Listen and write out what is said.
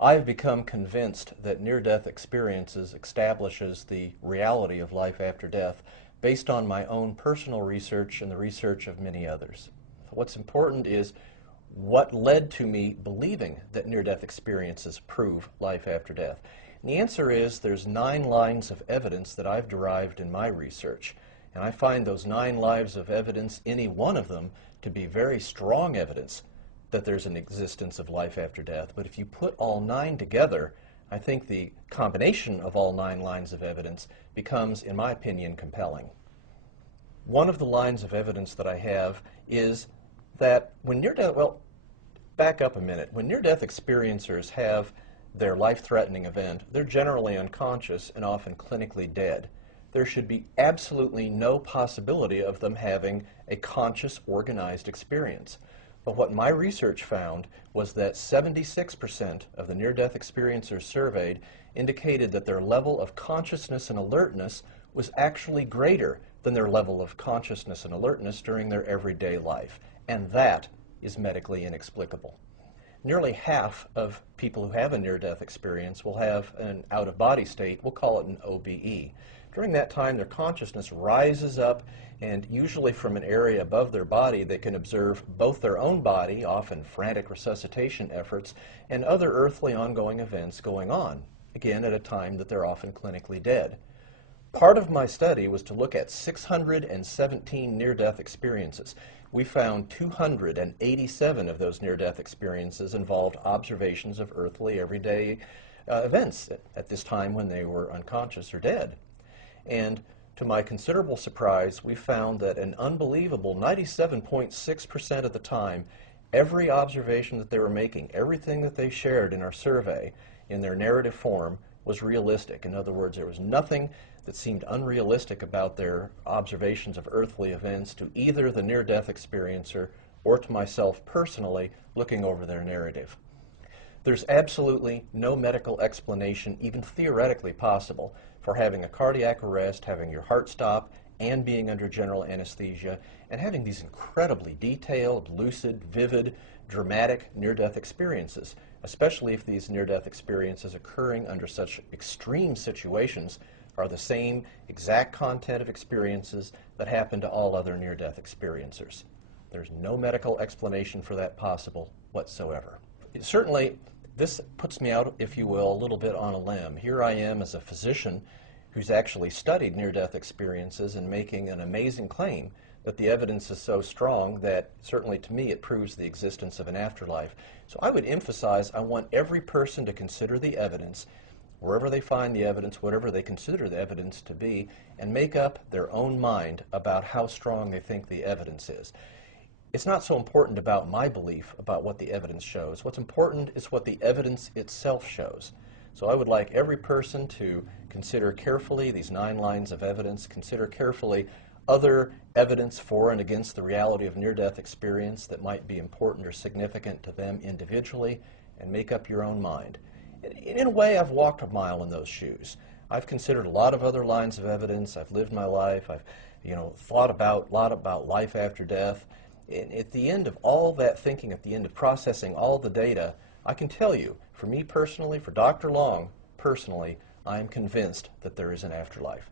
I have become convinced that near-death experiences establishes the reality of life after death based on my own personal research and the research of many others. What's important is what led to me believing that near-death experiences prove life after death. And the answer is there's 9 lines of evidence that I've derived in my research. And I find those 9 lines of evidence, any one of them, to be very strong evidence that there's an existence of life after death. But if you put all 9 together, I think the combination of all 9 lines of evidence becomes, in my opinion, compelling. One of the lines of evidence that I have is that when near-death, well, back up a minute. When near-death experiencers have their life-threatening event, they're generally unconscious and often clinically dead. There should be absolutely no possibility of them having a conscious, organized experience. But what my research found was that 76% of the near-death experiencers surveyed indicated that their level of consciousness and alertness was actually greater than their level of consciousness and alertness during their everyday life. And that is medically inexplicable. Nearly half of people who have a near-death experience will have an out-of-body state. We'll call it an OBE. During that time, their consciousness rises up, and usually from an area above their body, they can observe both their own body, often frantic resuscitation efforts, and other earthly ongoing events going on, again at a time that they're often clinically dead. Part of my study was to look at 617 near-death experiences. We found 287 of those near-death experiences involved observations of earthly, everyday events at this time when they were unconscious or dead. And to my considerable surprise, we found that an unbelievable 97.6% of the time, every observation that they were making, everything that they shared in our survey in their narrative form was realistic. In other words, there was nothing that seemed unrealistic about their observations of earthly events to either the near-death experiencer or to myself personally looking over their narrative. There's absolutely no medical explanation, even theoretically possible, for having a cardiac arrest, having your heart stop, and being under general anesthesia, and having these incredibly detailed, lucid, vivid, dramatic near-death experiences, especially if these near-death experiences occurring under such extreme situations are the same exact content of experiences that happen to all other near-death experiencers. There's no medical explanation for that possible whatsoever. Certainly, this puts me out, if you will, a little bit on a limb. Here I am as a physician who's actually studied near-death experiences and making an amazing claim that the evidence is so strong that certainly to me it proves the existence of an afterlife. So I would emphasize I want every person to consider the evidence, wherever they find the evidence, whatever they consider the evidence to be, and make up their own mind about how strong they think the evidence is. It's not so important about my belief about what the evidence shows. What's important is what the evidence itself shows. So I would like every person to consider carefully these 9 lines of evidence, consider carefully other evidence for and against the reality of near-death experience that might be important or significant to them individually, and make up your own mind. In a way, I've walked a mile in those shoes. I've considered a lot of other lines of evidence. I've lived my life. I've thought a lot about life after death. And at the end of all that thinking, at the end of processing all the data, I can tell you, for me personally, for Dr. Long personally, I am convinced that there is an afterlife.